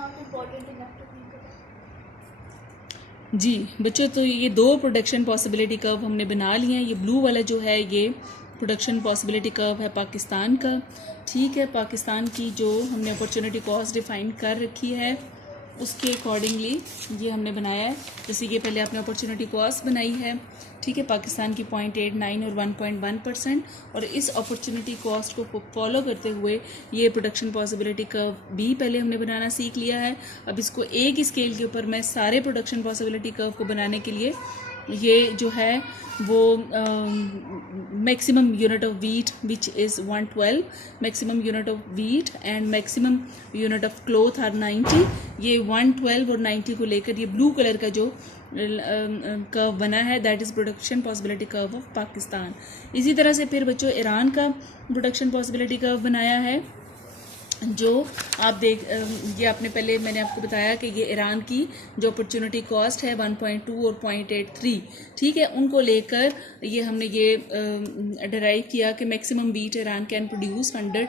Not important enough to think about. जी बच्चों, तो ये दो प्रोडक्शन पॉसिबिलिटी कर्व हमने बना लिए हैं। ये ब्लू वाला जो है ये प्रोडक्शन पॉसिबिलिटी कर्व है पाकिस्तान का। ठीक है, पाकिस्तान की जो हमने अपॉर्चुनिटी कॉस्ट डिफाइन कर रखी है उसके अकॉर्डिंगली ये हमने बनाया है। जैसे ये पहले आपने अपॉर्चुनिटी कॉस्ट बनाई है, ठीक है, पाकिस्तान की 0.89 और 1.1%, और इस अपॉर्चुनिटी कॉस्ट को फॉलो करते हुए ये प्रोडक्शन पॉसिबिलिटी कर्व भी पहले हमने बनाना सीख लिया है। अब इसको एक स्केल के ऊपर मैं सारे प्रोडक्शन पॉसिबिलिटी कर्व को बनाने के लिए ये जो है वो maximum unit of wheat which is 112, maximum unit of wheat and maximum unit of cloth are 90। ये 112 और 90 को लेकर ये ब्लू कलर का जो कर्व बना है that is production possibility curve of Pakistan. इसी तरह से फिर बच्चों ईरान का प्रोडक्शन पॉसिबिलिटी कर्व बनाया है, जो आप देख ये आपने पहले मैंने आपको बताया कि ये ईरान की जो अपॉर्चुनिटी कॉस्ट है 1.2 और 0.83, ठीक है, उनको लेकर ये हमने ये डिराइव किया कि maximum wheat Iran can produce 100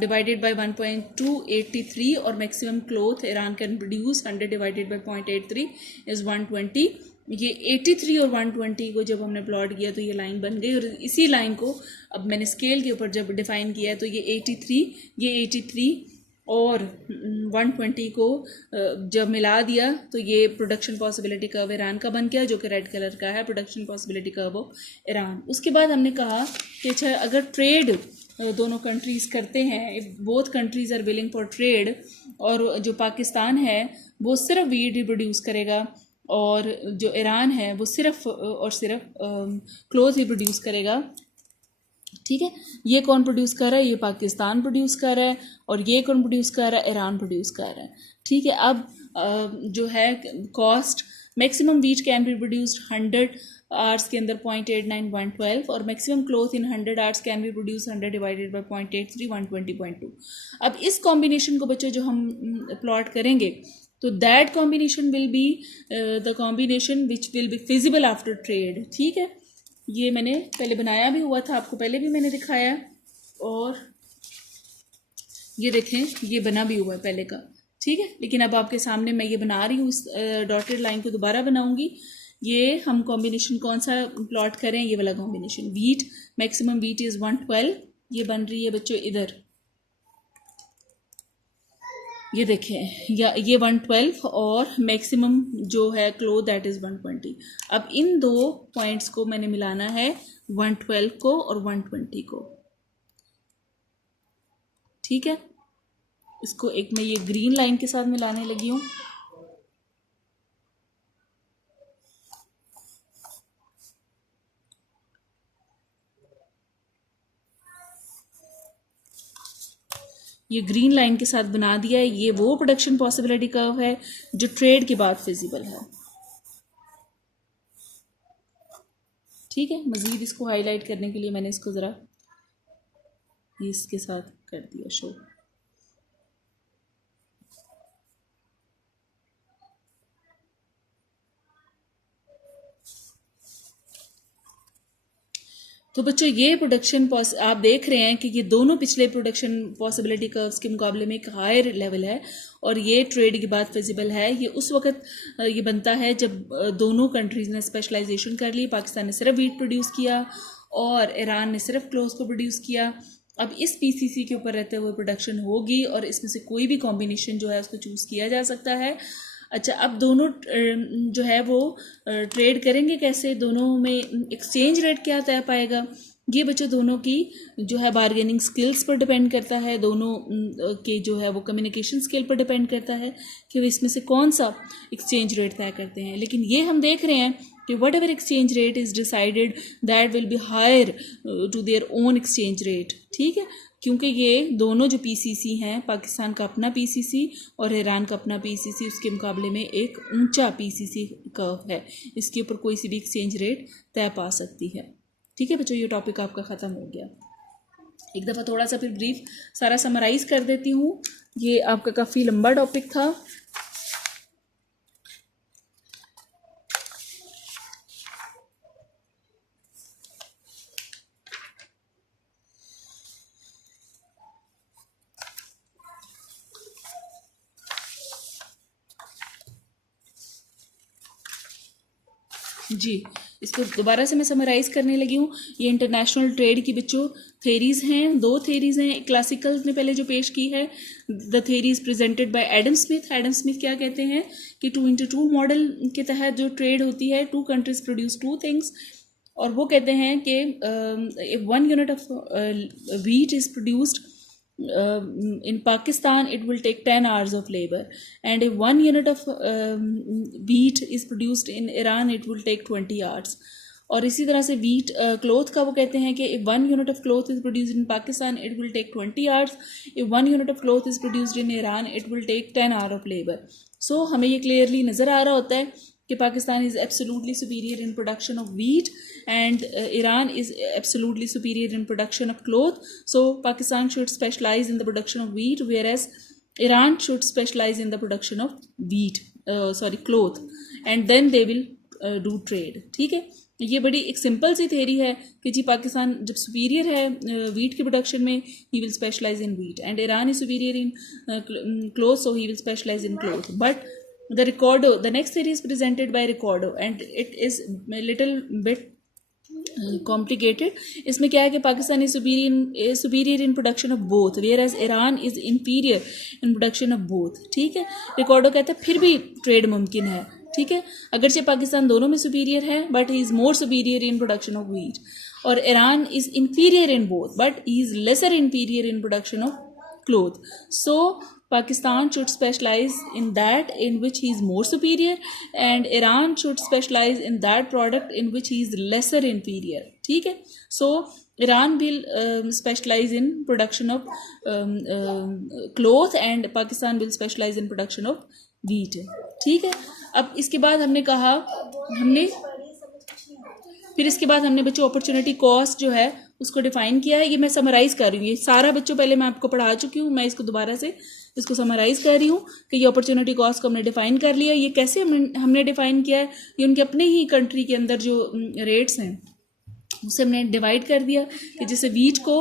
divided by 1.283 और maximum cloth Iran can produce 100 divided by 0.83 is 120। ये 83 और 120 को जब हमने प्लॉट किया तो ये लाइन बन गई, और इसी लाइन को अब मैंने स्केल के ऊपर जब डिफाइन किया है तो ये 83 और 120 को जब मिला दिया तो ये प्रोडक्शन पॉसिबिलिटी कर्व ईरान का बन गया, जो कि रेड कलर का है, production possibility curve of Iran. उसके बाद हमने कहा कि अच्छा अगर ट्रेड दोनों कंट्रीज़ करते हैं, if both countries are willing for trade, और जो पाकिस्तान है वो सिर्फ वीट ही प्रोड्यूस करेगा और जो ईरान है वो सिर्फ और सिर्फ क्लोथ ही प्रोड्यूस करेगा, ठीक है। ये कौन प्रोड्यूस कर रहा है? ये पाकिस्तान प्रोड्यूस कर रहा है, और ये कौन प्रोड्यूस कर रहा है? ईरान प्रोड्यूस कर रहा है, ठीक है। अब जो है cost maximum wheat can be produced 100 hours के अंदर 0.89 112, और maximum cloth in 100 hours can be produce 100 divided by 0.83 120.2। अब इस कॉम्बिनेशन को बच्चों जो हम प्लॉट करेंगे तो that combination will be the combination which will be feasible after trade, ठीक है। ये मैंने पहले बनाया भी हुआ था, आपको पहले भी मैंने दिखाया, और ये देखें ये बना भी हुआ है पहले का, ठीक है। लेकिन अब आपके सामने मैं ये बना रही हूँ, इस डॉटेड लाइन को दोबारा बनाऊंगी। ये हम कॉम्बिनेशन कौन सा प्लॉट करें? ये वाला combination, wheat maximum wheat is 112, ये बन रही है बच्चों इधर, ये देखें, या ये 112 और मैक्सिमम जो है क्लोथ दैट इज़ 120। अब इन दो पॉइंट्स को मैंने मिलाना है, 112 को और 120 को, ठीक है। इसको एक मैं ये ग्रीन लाइन के साथ मिलाने लगी हूँ। ये ग्रीन लाइन के साथ बना दिया है। ये वो प्रोडक्शन पॉसिबिलिटी कर्व है जो ट्रेड के बाद फिजिबल है, ठीक है। मज़ीद इसको हाईलाइट करने के लिए मैंने इसको ज़रा इसके साथ कर दिया शो। तो बच्चों ये प्रोडक्शन आप देख रहे हैं कि ये दोनों पिछले प्रोडक्शन पॉसिबिलिटी कर्व्स के मुकाबले में एक हायर लेवल है, और ये ट्रेड के बाद फिजिबल है। ये उस वक्त ये बनता है जब दोनों कंट्रीज़ ने स्पेशलाइजेशन कर ली। पाकिस्तान ने सिर्फ वीट प्रोड्यूस किया और ईरान ने सिर्फ क्लोथ को प्रोड्यूस किया। अब इस पीसीसी के ऊपर रहते हुए प्रोडक्शन होगी, और इसमें से कोई भी कॉम्बिनेशन जो है उसको चूज़ किया जा सकता है। अच्छा, अब दोनों जो है वो ट्रेड करेंगे कैसे, दोनों में एक्सचेंज रेट क्या तय पाएगा? ये बच्चों दोनों की जो है बार्गेनिंग स्किल्स पर डिपेंड करता है, दोनों के जो है वो कम्युनिकेशन स्किल पर डिपेंड करता है कि वो इसमें से कौन सा एक्सचेंज रेट तय करते हैं। लेकिन ये हम देख रहे हैं कि whatever exchange rate is decided that will be higher to their own exchange rate, ठीक है। क्योंकि ये दोनों जो पीसीसी हैं, पाकिस्तान का अपना पीसीसी और ईरान का अपना पीसीसी, उसके मुकाबले में एक ऊंचा पीसीसी कर्व है, इसके ऊपर कोई सी भी एक्सचेंज रेट तय पा सकती है, ठीक है बच्चों। ये टॉपिक आपका ख़त्म हो गया। एक दफ़ा थोड़ा सा फिर ब्रीफ सारा समराइज़ कर देती हूँ। ये आपका काफ़ी लंबा टॉपिक था। जी, इसको दोबारा से मैं समराइज़ करने लगी हूँ। ये इंटरनेशनल ट्रेड की बच्चों थेरीज़ हैं, 2 थेरीज़ हैं। क्लासिकल ने पहले जो पेश की है, the theories presented by Adam Smith. Adam Smith क्या कहते हैं कि 2x2 मॉडल के तहत जो ट्रेड होती है, 2 कंट्रीज प्रोड्यूस 2 थिंग्स, और वो कहते हैं कि if 1 unit of wheat is produced in Pakistan, it will take 10 hours of labor, and if 1 unit of wheat is produced in Iran, it will take 20 hours. और इसी तरह से वीट क्लोथ का वो कहते हैं कि if 1 unit of cloth is produced in Pakistan, it will take 20 hours. if 1 unit of cloth is produced in Iran, it will take 10 hours of labor. So हमें ये क्लियरली नज़र आ रहा होता है कि Pakistan is absolutely superior in production of wheat and Iran is absolutely superior in production of cloth. So Pakistan should specialise in the production of wheat, whereas Iran should specialize in the production of wheat, cloth, and then they will do trade. ठीक है, ये बड़ी एक simple सी theory है कि जी पाकिस्तान जब superior है wheat के प्रोडक्शन में, he will specialise in wheat, and Iran is superior in cloth, so he will specialise in cloth. But the Ricardo, the next theory is presented by Ricardo, and it is a little bit complicated. इसमें क्या है कि Pakistan is superior in production of both, whereas Iran is inferior in production of both. ठीक है, Ricardo कहता है फिर भी ट्रेड मुमकिन है. ठीक है, अगरचे पाकिस्तान दोनों में सुपीरियर है, but he is more superior in production of wheat, और Iran is inferior in both, but he is lesser inferior in production of cloth. So Pakistan should specialize in that in which he is more superior, and Iran should specialize in that product in which he is lesser inferior. ठीक है, so Iran will specialize in production of cloth, and Pakistan will specialize in production of wheat. ठीक है, अब इसके बाद हमने कहा फिर इसके बाद हमने बच्चों अपॉर्चुनिटी कॉस्ट जो है उसको डिफाइन किया है. ये मैं समराइज़ कर रही हूँ, ये सारा बच्चों पहले मैं आपको पढ़ा चुकी हूँ, मैं इसको दोबारा से इसको समराइज़ कर रही हूँ कि ये अपॉर्चुनिटी कॉस्ट को हमने डिफ़ाइन कर लिया. ये कैसे हमने डिफ़ाइन किया है, ये उनके अपने ही कंट्री के अंदर जो रेट्स हैं उसे हमने डिवाइड कर दिया कि जैसे वीट को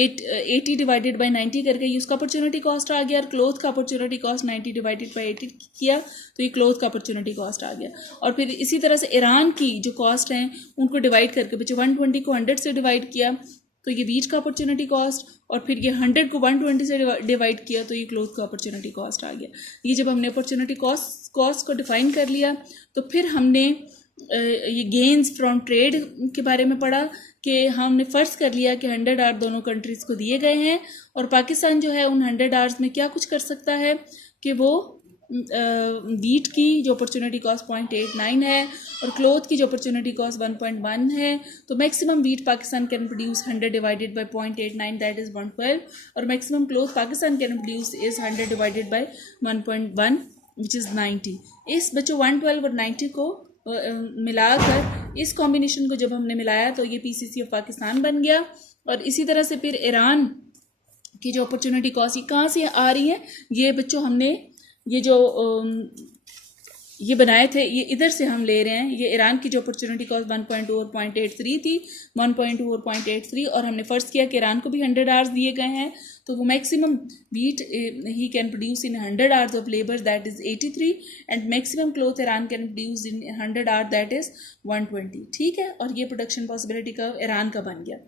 80 डिवाइडेड बाई 90 करके ये उसका अपॉर्चुनिटी कॉस्ट आ गया, और क्लोथ का अपॉर्चुनिटी कॉस्ट 90 डिवाइडेड बाई 80 किया तो ये क्लोथ का अपॉर्चुनिटी कॉस्ट आ गया. और फिर इसी तरह से ईरान की जो कॉस्ट हैं उनको डिवाइड करके बच्चे 120 को 100 से डिवाइड किया तो ये वीट का अपॉर्चुनिटी कॉस्ट, और फिर ये 100 को 120 से डिवाइड किया तो ये क्लोथ का अपॉर्चुनिटी कॉस्ट आ गया. ये जब हमने अपॉर्चुनिटी कॉस्ट को डिफाइन कर लिया तो फिर हमने ये गेन्स फ्रॉम ट्रेड के बारे में पढ़ा कि हमने फ़र्ज़ कर लिया कि 100 आवर्स दोनों कंट्रीज़ को दिए गए हैं, और पाकिस्तान जो है उन 100 आवर्स में क्या कुछ कर सकता है कि वो वीट की जो अपॉर्चुनिटी कॉस्ट 0.89 है और क्लोथ की जो अपॉर्चुनिटी कॉस्ट 1.1 है, तो maximum wheat Pakistan can produce 100 divided by 0.89, that is 112, और maximum cloth Pakistan can produce is 100 divided by 1.1 which is 90. इस बच्चों 112 और 90 को मिलाकर इस कॉम्बिनेशन को जब हमने मिलाया तो ये PCC ऑफ पाकिस्तान बन गया. और इसी तरह से फिर ईरान की जो अपॉर्चुनिटी कॉस्ट ये कहाँ से आ रही है, ये बच्चों हमने ये जो ये बनाए थे ये इधर से हम ले रहे हैं. ये ईरान की जो अपॉर्चुनिटी कॉस्ट 1.2 और 0.83 थी, 1.2 और 0.83, और हमने फ़र्ज़ किया कि ईरान को भी 100 आवर्स दिए गए हैं तो वो maximum wheat he can produce in 100 hours of labour, that is 83, and maximum cloth Iran can produce in 100 hours, that is 120. ठीक है, और ये प्रोडक्शन पॉसिबिलिटी का ईरान का बन गया.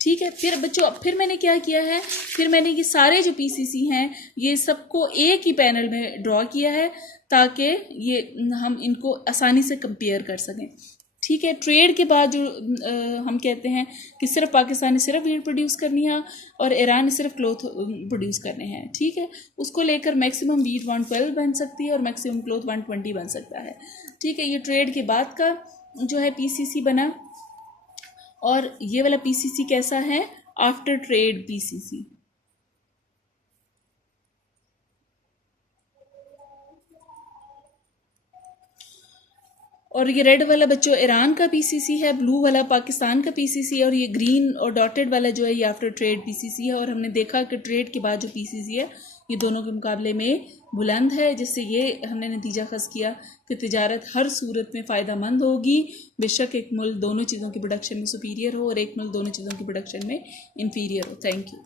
ठीक है, फिर बच्चों फिर मैंने क्या किया है, फिर मैंने ये सारे जो PCC हैं ये सबको एक ही पैनल में ड्रॉ किया है ताकि ये हम इनको आसानी से कंपेयर कर सकें. ठीक है, ट्रेड के बाद जो हम कहते हैं कि सिर्फ पाकिस्तान ने सिर्फ वीट प्रोड्यूस करनी है और ईरान ने सिर्फ क्लोथ प्रोड्यूस करने हैं. ठीक है, उसको लेकर मैक्सिमम वीट 112 बन सकती है और मैक्सिमम क्लोथ 120 बन सकता है. ठीक है, ये ट्रेड के बाद का जो है PCC बना, और ये वाला PCC कैसा है, आफ्टर ट्रेड PCC. और ये रेड वाला बच्चों ईरान का PCC है, ब्लू वाला पाकिस्तान का PCC है, और ये ग्रीन और डॉटेड वाला जो है ये आफ्टर ट्रेड PCC है. और हमने देखा कि ट्रेड के बाद जो PCC है ये दोनों के मुकाबले में बुलंद है, जिससे ये हमने नतीजा खस किया कि तिजारत हर सूरत में फ़ायदा मंद होगी, बेशक एक मुल्क दोनों चीज़ों की प्रोडक्शन में सुपीरियर हो और एक मुल्क दोनों चीज़ों की प्रोडक्शन में इन्फीरियर हो. Thank you.